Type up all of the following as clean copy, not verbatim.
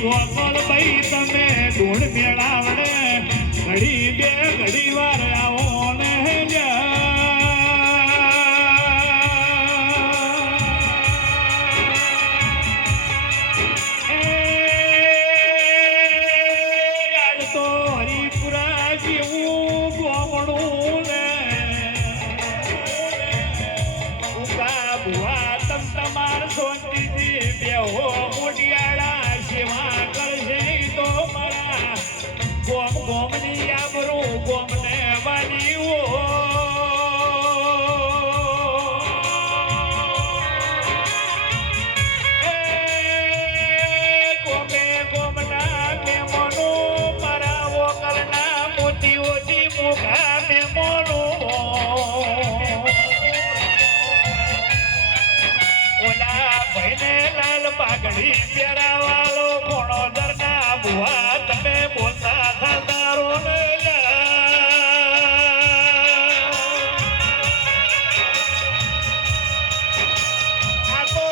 vocal ભાઈ તમે ધૂળ મેળાવડે ઘડી બે ઘડી વાર આવો ને યાદ તો હરિપુરા જેવું ગોમડું ને ઉકા ભુવા તમ તમાર શાંતિથી બેહો મોટિયાળા સેવા કરશે તો મારા ગોમ ગોમની આબરૂ ગોમને વાલીઓ ગોમે ગોમના મેમોનો મારા વોકલના મોતીઓથી મોઘા મેમોનો ઓલા ભાઈને લાલ પાઘડી પહેરાવાલો કોણો દરના બુઆ તમે બોલતા થાતારો ને આ તો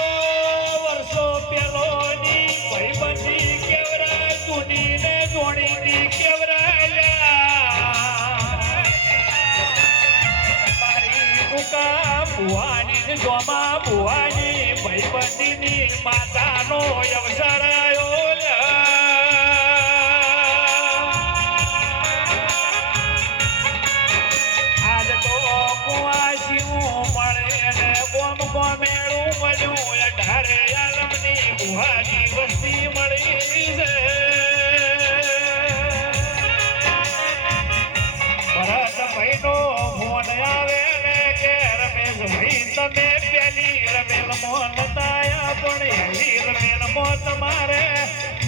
વર્ષો પેલોની ભાઈબંધી કેવરા ચૂનીને જોડીની કેવરાયા મારી બુકા બુવાની જોમા બુવાની ભાઈબંધીની માતાનો અવસર આવ્યો આજ તો કુવાસીઓ મળે ને ગોમ ગોમેળું મળ્યું અઢારે આલમની બુહાની વસ્તી મળી છે ભરતભાઈનો ફોન આવે ને કે રમેશભાઈ તમે પેલી રમેલમાં નતાયા પણ એવી રમેલમાં તમારે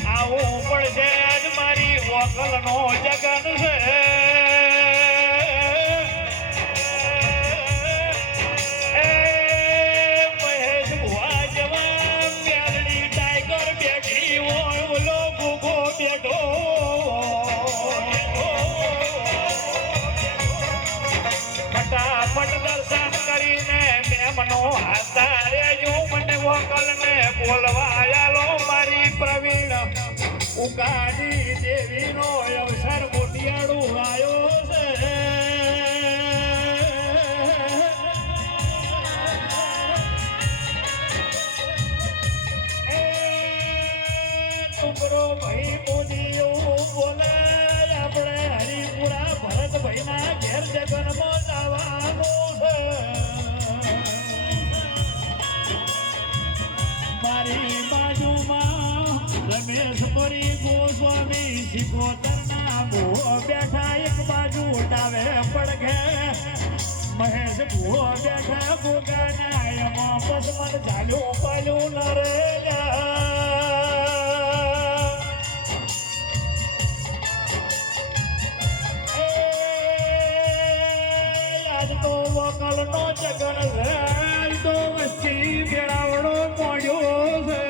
આવું પડશે આજ મારી વોકલનો જગન છે મહેશ ભુવા જવા મેરડી ટાઈગર બેઠી હોય ઓલો ગુગો બેઠો ફટાફટ દર્શન કરીને મેમનો હાથા રેજો મને વોકલને બોલવાયાલો મારી પ્રવીણ ઉકાની દેવીનો અવસર મોટિયાળું આવ્યો છે ટુકડો ભાઈ મોદીઓ બોલાય આપણે હરિપુરા ભરતભાઈના ઘેર જગનમાં જવાનું છે મારી બાજુમાં રમેશપુરી ગોસ્વામી શિકોતરના ભૂવો બેઠા એક બાજુ ટાવે પડઘે મહેશ ભૂવો બેઠા ભોગાના એમાં પસમન ચાલ્યું પાલ્યું ન રે આજ તો વોકલનો જગન છે આજ તો વસ્તી મેળાવડો મોડ્યો છે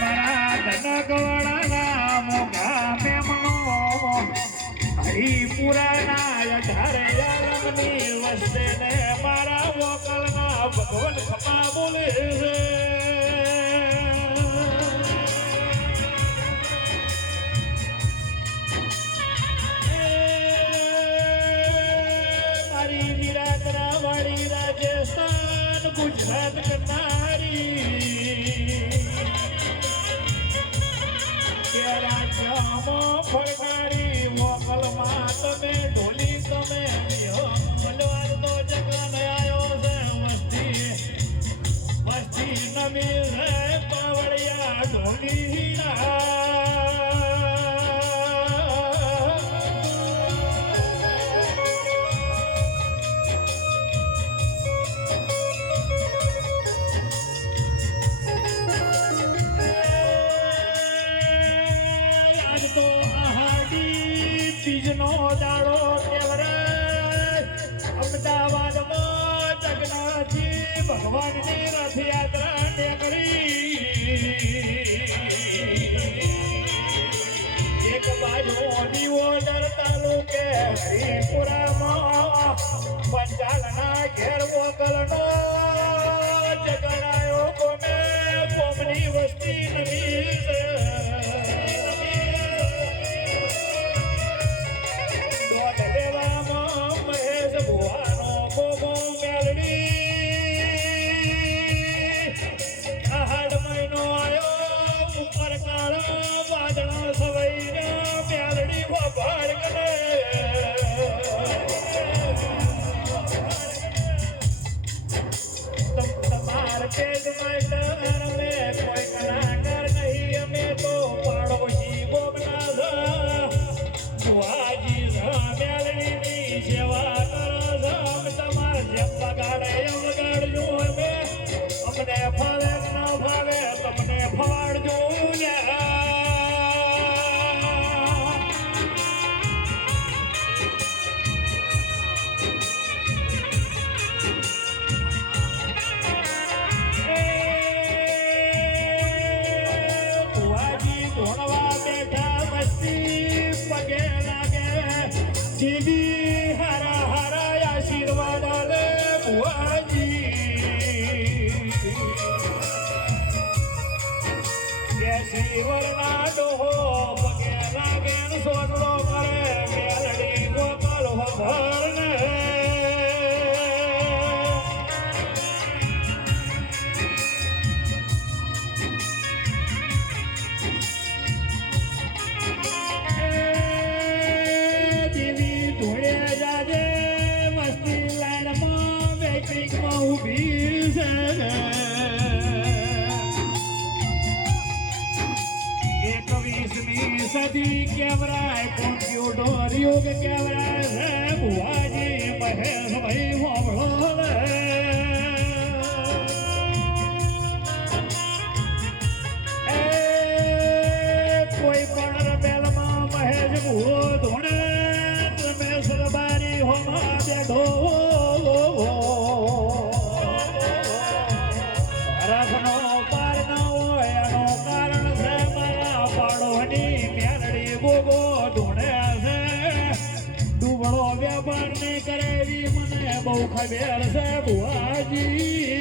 મારા ધનકવાડાના મોઘા મેમનો હરિપુરાના અઢારે આલમની વસ્તે ને મારા વોકલના ભગવાન ખમા બોલે છે રાજસ્થાન ગુજરાત કરનારી રાજ્યમાં ફરકારી મોકલમાં તમે ઢોલી તમે મલવાર તો જગન આવ્યો છે વસ્તી નમી છે પાવડિયા ઢોલીના નો દાડો કેવરે અમદાવાદમાં જગન્નાથજી ભગવાનની રથયાત્રા નીકળી એક બાજુ દીવોદર તાલુકે હરિપુરામાં પંચાલના ઘેર વોકલનો જગડાયો કોને પેજ માસ્ટર અમે કોઈ કલાકાર નહીં અમે તો પાડોશી ગોમના બુઆજી મેલડીની સેવા કરો છો અમે તમારે જેમ બગાડે એમ બગાડજો અમે અમને ફાવે કે ન ફાવે તમને ફવાડજો ને જીવી હરા હરા આશીર્વાદ લે બુઆજી શિવરના ડોહો પગે લાગે સોનડો કરે મેલડી ગોપાલ ભરને ઊભી છે એકવીસમી સદી કેવરાય કોમ્પ્યુટર યુગ કેવરાય છે બુઆજી મહેશભાઈ મોમળો કોઈ પણ રમેલમાં મહેશ ભૂ ધોણે રમેશ રબારી હોમાં બેઠો વેપાર ને કરેવી મને બહુ ખબર છે બુઆજી